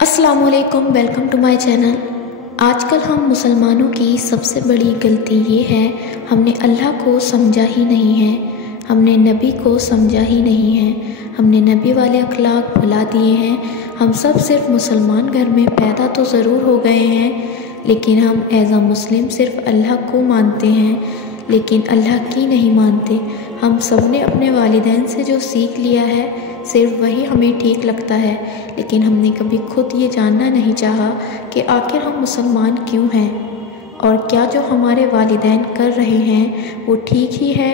अस्सलाम वालेकुम, welcome to my channel. आजकल हम मुसलमानों की सबसे बड़ी गलती ये है, हमने अल्लाह को समझा ही नहीं है, हमने नबी को समझा ही नहीं है, हमने नबी वाले अखलाक भुला दिए हैं। हम सब सिर्फ मुसलमान घर में पैदा तो ज़रूर हो गए हैं, लेकिन हम एज़ अ मुस्लिम सिर्फ अल्लाह को मानते हैं, लेकिन अल्लाह की नहीं मानते। हम सब ने अपने वालिदैन से जो सीख लिया है सिर्फ वही हमें ठीक लगता है, लेकिन हमने कभी खुद ये जानना नहीं चाहा कि आखिर हम मुसलमान क्यों हैं और क्या जो हमारे वालिदैन कर रहे हैं वो ठीक ही है।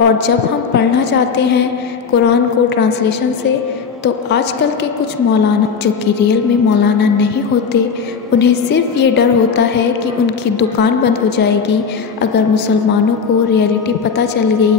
और जब हम पढ़ना चाहते हैं कुरान को ट्रांसलेशन से, तो आजकल के कुछ मौलाना जो कि रियल में मौलाना नहीं होते, उन्हें सिर्फ ये डर होता है कि उनकी दुकान बंद हो जाएगी अगर मुसलमानों को रियलिटी पता चल गई,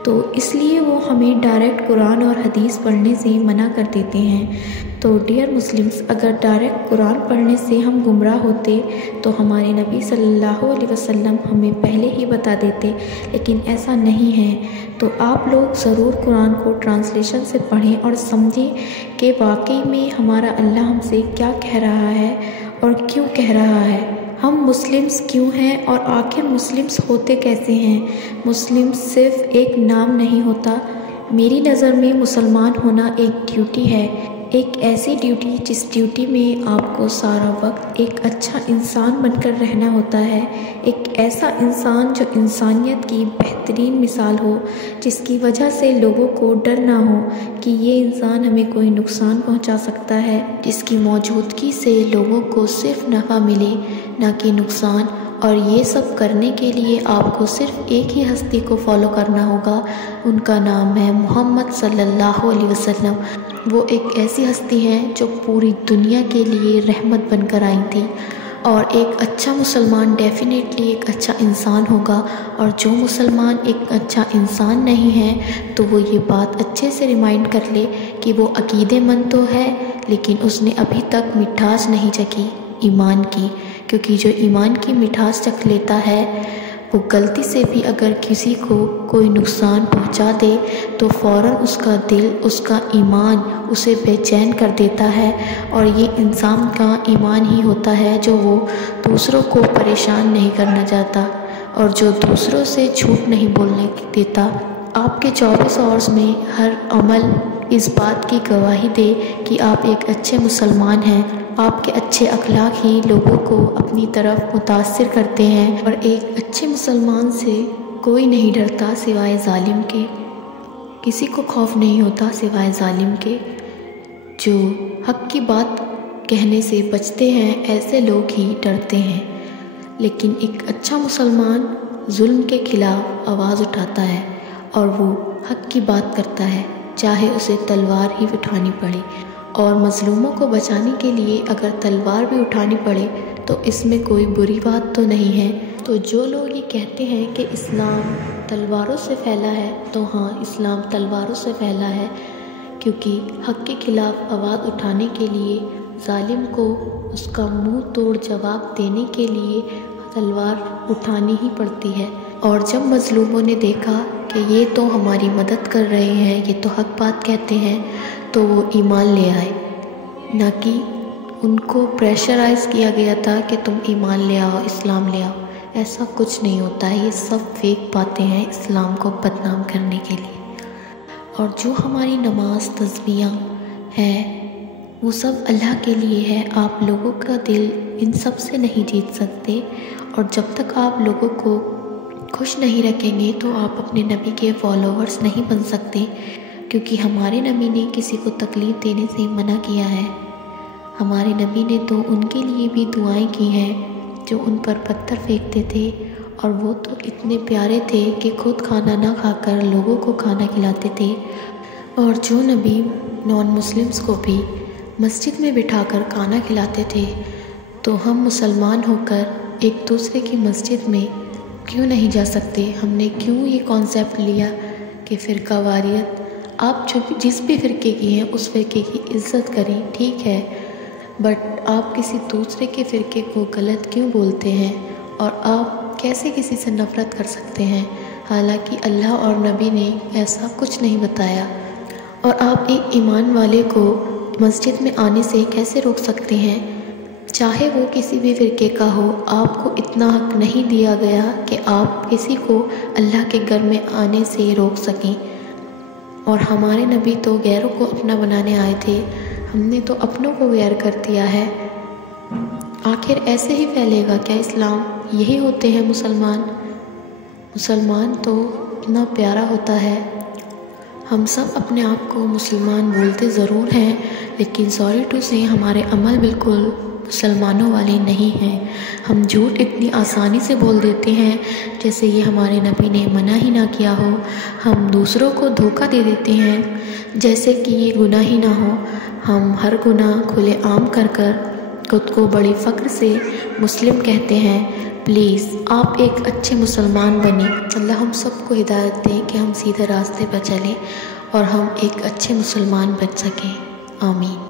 तो इसलिए वो हमें डायरेक्ट कुरान और हदीस पढ़ने से मना कर देते हैं। तो डियर मुस्लिम्स, अगर डायरेक्ट कुरान पढ़ने से हम गुमराह होते तो हमारे नबी सल्लल्लाहु अलैहि वसल्लम हमें पहले ही बता देते, लेकिन ऐसा नहीं है। तो आप लोग ज़रूर कुरान को ट्रांसलेशन से पढ़ें और समझें कि वाकई में हमारा अल्लाह हमसे क्या कह रहा है और क्यों कह रहा है। हम मुस्लिम्स क्यों हैं और आखिर मुस्लिम्स होते कैसे हैं। मुस्लिम्स सिर्फ एक नाम नहीं होता। मेरी नज़र में मुसलमान होना एक ड्यूटी है, एक ऐसी ड्यूटी जिस ड्यूटी में आपको सारा वक्त एक अच्छा इंसान बनकर रहना होता है, एक ऐसा इंसान जो इंसानियत की बेहतरीन मिसाल हो, जिसकी वजह से लोगों को डर ना हो कि ये इंसान हमें कोई नुकसान पहुंचा सकता है, जिसकी मौजूदगी से लोगों को सिर्फ नफ़ा मिले ना कि नुकसान। और ये सब करने के लिए आपको सिर्फ एक ही हस्ती को फॉलो करना होगा, उनका नाम है मोहम्मद सल्लल्लाहु अलैहि वसल्लम। वो एक ऐसी हस्ती हैं जो पूरी दुनिया के लिए रहमत बनकर आई थी। और एक अच्छा मुसलमान डेफिनेटली एक अच्छा इंसान होगा, और जो मुसलमान एक अच्छा इंसान नहीं है तो वो ये बात अच्छे से रिमाइंड कर ले कि वो अकीदेमंद तो है, लेकिन उसने अभी तक मिठास नहीं चखी ईमान की। क्योंकि जो ईमान की मिठास चख लेता है वो गलती से भी अगर किसी को कोई नुकसान पहुंचा दे तो फ़ौरन उसका दिल, उसका ईमान उसे बेचैन कर देता है। और ये इंसान का ईमान ही होता है जो वो दूसरों को परेशान नहीं करना चाहता और जो दूसरों से झूठ नहीं बोलने देता। आपके 24 आवर्स में हर अमल इस बात की गवाही दे कि आप एक अच्छे मुसलमान हैं। आपके अच्छे अखलाक ही लोगों को अपनी तरफ मुतासिर करते हैं, और एक अच्छे मुसलमान से कोई नहीं डरता सिवाय जालिम के। किसी को खौफ नहीं होता सिवाय जालिम के। जो हक की बात कहने से बचते हैं ऐसे लोग ही डरते हैं, लेकिन एक अच्छा मुसलमान जुल्म के खिलाफ आवाज़ उठाता है और वो हक की बात करता है, चाहे उसे तलवार ही उठानी पड़े। और मज़लूमों को बचाने के लिए अगर तलवार भी उठानी पड़े तो इसमें कोई बुरी बात तो नहीं है। तो जो लोग ये कहते हैं कि इस्लाम तलवारों से फैला है, तो हाँ, इस्लाम तलवारों से फैला है, क्योंकि हक़ के ख़िलाफ़ आवाज़ उठाने के लिए जालिम को उसका मुंह तोड़ जवाब देने के लिए तलवार उठानी ही पड़ती है। और जब मज़लूमों ने देखा कि ये तो हमारी मदद कर रहे हैं, ये तो हक़ बात कहते हैं, तो वो ईमान ले आए, ना कि उनको प्रेशराइज़ किया गया था कि तुम ईमान ले आओ, इस्लाम ले आओ। ऐसा कुछ नहीं होता है, ये सब फेक बातें हैं इस्लाम को बदनाम करने के लिए। और जो हमारी नमाज तस्बीहां हैं वो सब अल्लाह के लिए है। आप लोगों का दिल इन सब से नहीं जीत सकते, और जब तक आप लोगों को खुश नहीं रखेंगे तो आप अपने नबी के फॉलोअर्स नहीं बन सकते, क्योंकि हमारे नबी ने किसी को तकलीफ़ देने से मना किया है। हमारे नबी ने तो उनके लिए भी दुआएं की हैं जो उन पर पत्थर फेंकते थे, और वो तो इतने प्यारे थे कि खुद खाना ना खाकर लोगों को खाना खिलाते थे। और जो नबी नॉन मुस्लिम्स को भी मस्जिद में बिठाकर खाना खिलाते थे, तो हम मुसलमान होकर एक दूसरे की मस्जिद में क्यों नहीं जा सकते। हमने क्यों ये कॉन्सेप्ट लिया कि फ़िरका वारियत, आप जिस भी फ़िरके की हैं उस फ़िरके की इज़्ज़त करें, ठीक है, बट आप किसी दूसरे के फ़िरके को गलत क्यों बोलते हैं, और आप कैसे किसी से नफ़रत कर सकते हैं, हालांकि अल्लाह और नबी ने ऐसा कुछ नहीं बताया। और आप एक ईमान वाले को مسجد میں آنے سے کیسے روک سکتے ہیں؟ چاہے وہ کسی بھی فرقے کا ہو، آپ کو اتنا حق نہیں دیا گیا کہ آپ کسی کو اللہ کے گھر میں آنے سے روک سکیں۔ اور ہمارے نبی تو غیروں کو اپنا بنانے آئے تھے، ہم نے تو اپنوں کو غیر کر دیا ہے۔ آخر ایسے ہی پھیلے گا کیا اسلام؟ یہی ہوتے ہیں مسلمان۔ مسلمان تو اتنا پیارا ہوتا ہے۔ ہم سب اپنے آپ کو مسلمان بولتے ضرور ہیں، لیکن سوری ٹو سے ہمارے عمل بالکل مسلمانوں والے نہیں ہیں۔ ہم جھوٹ اتنی آسانی سے بول دیتے ہیں جیسے یہ ہمارے نبی نے منع ہی نہ کیا ہو۔ ہم دوسروں کو دھوکہ دے دیتے ہیں جیسے کہ یہ گناہ ہی نہ ہو۔ ہم ہر گناہ کھلے عام کر خود کو بڑی فخر سے مسلم کہتے ہیں۔ پلیز آپ ایک اچھے مسلمان بنیں۔ اللہ ہم سب کو ہدایت دے کہ ہم سیدھے راستے پر چلیں اور ہم ایک اچھے مسلمان بن سکیں۔ آمین۔